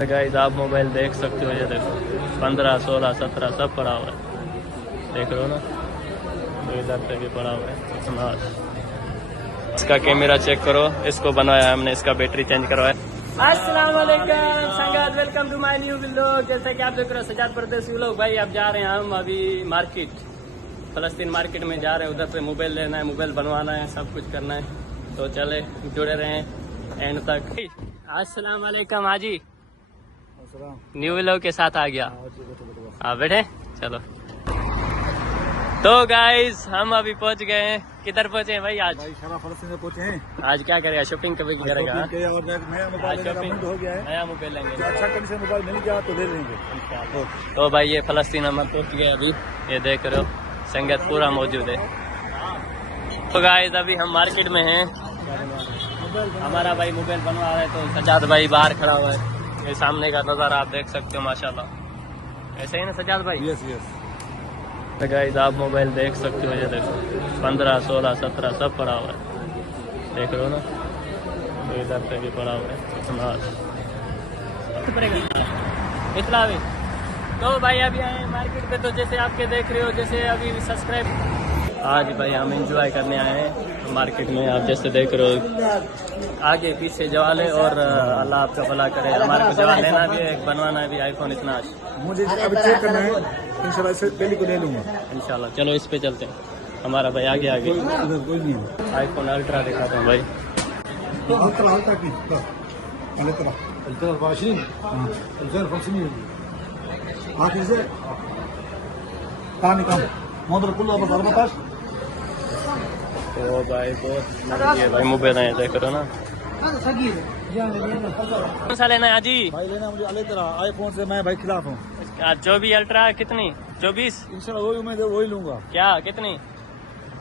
Guys आप mobile देख सकते हो, ये देखो 15, 16, 17 सब पड़ा हुआ है, देख रहे हो ना, 2000 तक भी पड़ा हुआ है। इसका कैमरा चेक करो, इसको बनाया हमने, इसका बैटरी चेंज करवाया। अस्सलाम वालेकुम संगत, welcome to my new vlog. जैसे कि आप देख रहे हो सजाद परदेसी व्लॉग। भाई अब जा रहे हैं हम अभी मार्केट, फलस्तीन मार्केट में जा रहे हैं, उधर से मोबाइल लेना है, मोबाइल बनवाना है, सब कुछ करना है। तो चले जुड़े रहें एंड तक। अस्सलाम वालेकुम हाजी, न्यू व्लॉग के साथ आ गया। आप बैठे, चलो। तो गाइस हम अभी पहुंच गए हैं। किधर पहुंचे हैं भाई? आज फलस्तीन में पहुंचे हैं। आज क्या करेगा? शॉपिंग कभी करेगा? नया मोबाइल हो गया है, नया मोबाइल लेंगे, अच्छा कंडीशन मोबाइल मिल गया तो ले लेंगे। तो भाई ये फलस्तीन हम पहुंच गए अभी, ये देख रहे हो संगत पूरा मौजूद है। तो गाइस अभी हम मार्केट में हैं, हमारा भाई मोबाइल बनवा रहा है, तो सजाद भाई बाहर खड़ा हुआ है। ये सामने का नज़ारा आप देख सकते हो, माशाल्लाह। ऐसे ही ना सजाद भाई? Yes yes. तो गाइस आप मोबाइल देख सकते हो, ये देखो 15, 16, 17 सब पड़ा हुआ है, देख रहे हो ना, 2000 तक भी पड़ा हुआ है। इतना भी। तो भाई अभी आए मार्केट पे, तो जैसे आपके देख रहे हो, जैसे अभी सब्सक्राइब। आज भाई हम एंजॉय करने आए हैं मार्केट में, आप जैसे देख रहे हो आगे पीछे जवाल है, और अल्लाह आपका भला करे। हमारे को जवाल लेना भी है, बनवाना भी आईफोन इतना, मुझे अभी चेक करना है, इंशाल्लाह इससे पहले को ले लूंगा इंशाल्लाह। चलो इस पे चलते हैं, हमारा भाई आगे आगे। कोई नहीं है। आईफोन अल्ट्रा दिखाता हूँ भाई। अल्ट्रा की अल्ट्रा 2024 2025 आखिर से कहानी कम मॉडल कुल वापस 14। तो भाई बहुत महंगी है भाई मोबाइल है, देख रहे हो ना। कौन सा लेना है हाजी? भाई लेना मुझे अल्ट्रा आईफोन से, मैं भाई खिलाफ हूँ। 24 अल्ट्रा कितनी? 24 इंशाल्लाह वही उम्मीद है, वही लूंगा। क्या कितनी?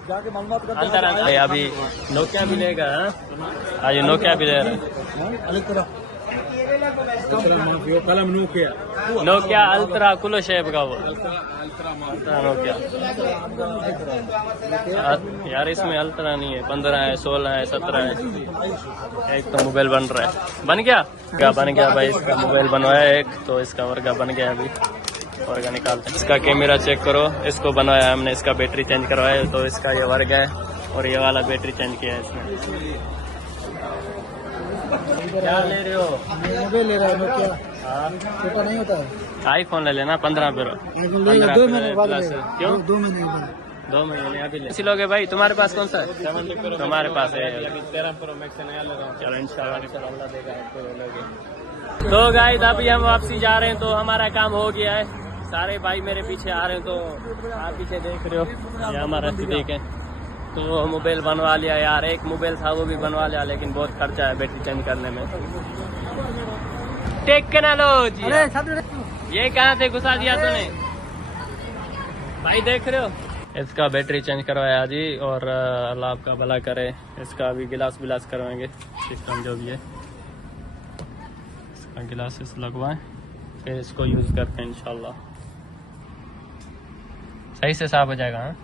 जाके मालूमात करते अंतर अभी नोकिया भी लेगा, आज नोकिया भी ले रहा है। अल्ट्रा कलम नोकिया अल्ट्रा कुलो शेप का वो अल्ट्रा नोकिया। यार इसमें अल्ट्रा नहीं है, 15 है, 16 है, 17 है। एक तो मोबाइल बन रहा है, बन गया भाई, इसका मोबाइल बनवाया एक, तो इसका वर्गा बन गया। अभी वर्गा निकालते हैं। इसका कैमरा चेक करो, इसको बनवाया हमने, इसका बैटरी चेंज करवाया, तो इसका ये वर्ग है, और ये वाला बैटरी चेंज किया है इसमें। क्या ले रहे हो? मोबाइल ले रहा है, नोकिया छोटा नहीं होता है। आईफोन ले लेना 15 प्रो। 15 2 महीने क्यों? 2 महीने 2 महीने अभी ले लोगे भाई? तुम्हारे पास कौन सा है? तुम्हारे पास है 13 प्रो मैक्स नया ले रहा हूँ। चलो इंशाल्लाह अल्लाह देगा आपको लोगे। तो गाइस अभी हम वापसी जा रहे हैं, तो हमारा काम हो गया है। सारे भाई मेरे पीछे आ रहे हैं, तो आप पीछे देख रहे हो, ये हमारा सिद्दीक है। तो मोबाइल बनवा लिया यार, एक मोबाइल था वो भी बनवा लिया, लेकिन बहुत खर्चा है बैटरी चेंज करने में। टेक के ना लो जी, ये कहाँ से घुसा दिया तूने भाई? देख रहे हो, इसका बैटरी चेंज करवाया जी, और अल्लाह आपका भला करे। इसका अभी गिलास विलास करवाएंगे, सिस्टम जो भी है इसका गिलास लगवाएं, फिर इसको यूज करते हैं इंशाल्लाह, सही से साफ हो जाएगा। हाँ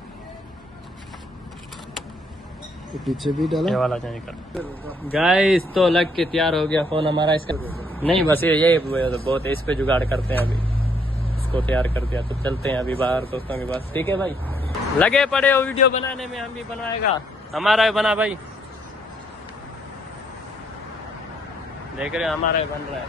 तो पीछे भी डाला, ये वाला चेंज कर। गाइस तो लग के तैयार हो गया फोन हमारा। इसका नहीं, बस ये बहुत है, इस पे जुगाड़ करते हैं अभी। इसको तैयार कर दिया, तो चलते हैं अभी बाहर दोस्तों के पास। ठीक है भाई, लगे पड़े हो वीडियो बनाने में, हम भी बनाएगा, हमारा भी बना भाई, देख रहे हो हमारा भी बन रहा है।